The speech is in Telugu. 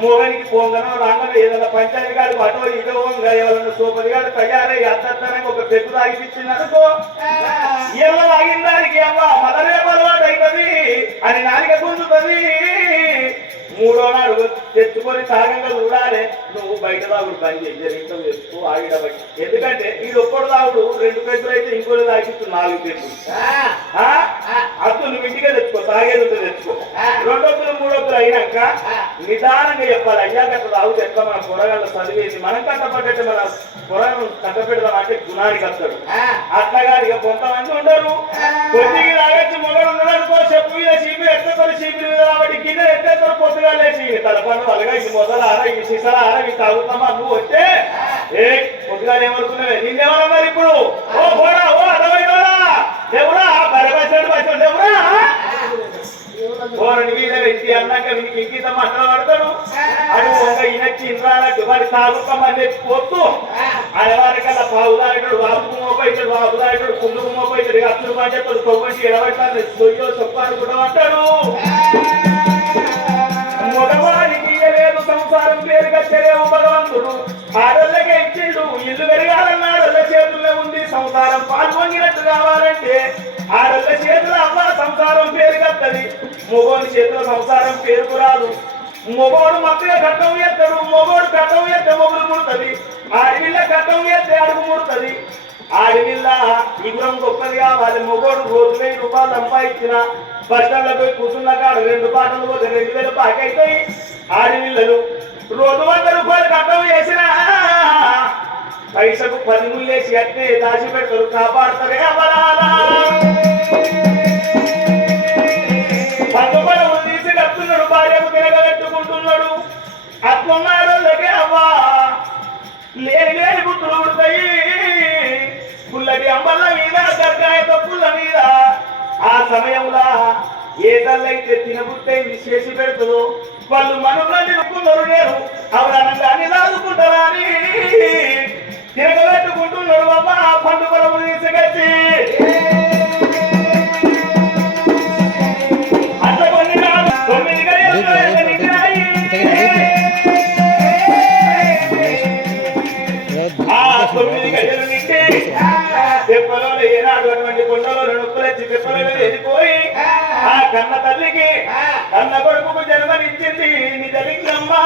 మోగనికి పొంగనో రాంగనో ఏదైనా పంచాయతీ గారు అటో ఇటో ఎవరన్నా సూపర్ గారు తయారై అత్తనంగా ఒక పెద్ద తాగిపించింది అనుకో ఏమో తాగిన దానికి అమ్మా మదరేపు అలవాటు అవుతుంది అని నాలిక గుంజుతుంది. మూడో నాడు తెచ్చుకొని తాగంగా చూడాలి. నువ్వు బయట తాగుడు పని చేసి ఇంట్లో తెచ్చుకో ఆగిడబట్టి. ఎందుకంటే ఈ ఒక్కడు తాగుడు 2 పెద్దలు అయితే ఇంకోటి తాగిస్తు 4 పెద్దలు. అప్పుడు నువ్వు ఇంటికే తెచ్చుకో, తాగేది ఉంటే తెచ్చుకో. 2 వద్దులు 3 వద్దులు అయినాక నిదానంగా చెప్పాలి. అయ్యాక తాగుతూ ఎట్లా మన పొరగాళ్ళు చదివేది మనం కట్టపడ్డట్టు మన పొరగాలను కట్టపెడదాం అంటే గుణానికి వస్తాడు. అట్లాగా ఇక కొంతమంది ఉండరు. కొద్దిగా తాగొచ్చి మొగలు ఉండడానికి చెప్పు మీద చీపి ఎత్తకొని చీపిరి మీద కాబట్టి కింద ఎత్తేస్తారు. పొద్దుగా లేచి తలపండు అలాగా ఇది మొదలారా ఈ సీసాలారా ఇవి తాగుతామా నువ్వు వస్తే ఏ పొద్దుగా ఏమనుకున్నావే నిన్నేమన్నారు ఇప్పుడు? ఓ పోరా ఓ అర్థమైనా దేవుడా బరబసాడు బసాడు దేవుడా పోరని మీద వ్యక్తి అన్నాక వీనికి ఇంకిత మాట్లాడతాడు. అడుగు ఒక ఈయనచ్చి ఇంద్రానట్టు మరి తాగుతామని పోతూ అడవారికల్లా పావుదాడు వాపుకు మోపైతాడు వాపుదాడు కుందుకు మోపైతాడు అచ్చులు పంచేస్తాడు తొమ్మిది ఎడబడతాడు సొయ్యో చెప్పాను కూడా అంటాడు. మగవాడికి ఇయ్యలేదు సంసారం పేరు కట్టలేవు భగవంతుడు. ఆడోళ్ళకే ఇచ్చిండు ఇల్లు పెరగాలన్న ఆడోళ్ళ చేతుల్లో ఉంది. సంసారం పాల్పొంగినట్టు కావాలంటే ఆడోళ్ళ చేతులు అమ్మ సంసారం పేరు కట్టది. మొగోని చేతుల సంసారం పేరుకు రాదు. మొగోడు మక్కువ కట్టం ఎత్తాడు. మొగోడు కట్టం ఎత్తే మొగులు ముడుతుంది. ఆడవిల్ల కట్టం ఎత్తే అడుగు ముడుతుంది. ఆడవిల్ల ఇగురం గొప్పది కావాలి. మొగోడు రోజు 1000 రూపాయలు సంపాదించిన బస్టాండ్లో పోయి కూర్చున్న కాడ 2 పాటలు పోతే 2000 బాకీ అవుతాయి. ఆడవిల్లలు రోజు 100 రూపాయలు కట్టం చేసిన పైసకు 10 ముళ్ళేసి అట్నే దాచి పెడతారు. కాపాడతారే అవరాలా పట్టుబడము తీసి కట్టున్నాడు. భార్యకు తిరగబెట్టుకుంటున్నాడు. అట్లున్నాడోళ్ళకే అవ్వా లేని లేని గుర్తులు పుడతాయి. పుల్లటి అంబల్ల మీద దర్గాయ తప్పుల మీద ఆ సమయంలో ఏ తల్లైతే తినబుట్టైంది చేసి పెడుతుందో వాళ్ళు మనులని నొక్కున్నారు. లేరు అవరనంగా అన్ని లాదుకుంటారా అని తిరగబెట్టుకుంటున్నాడు. అమ్మ పండు పొలము తీసుకొచ్చి అట్లా కొన్ని 9 గడియలు 9 గడియలు నిండి తెప్పలో ఏనాడు అటువంటి కొండలో నొప్పులు వచ్చి తెప్పలలో వెళ్ళిపోయి ఆ కన్న తల్లికి కన్న కొడుకు జన్మనిచ్చింది నిజలింగమ్మా.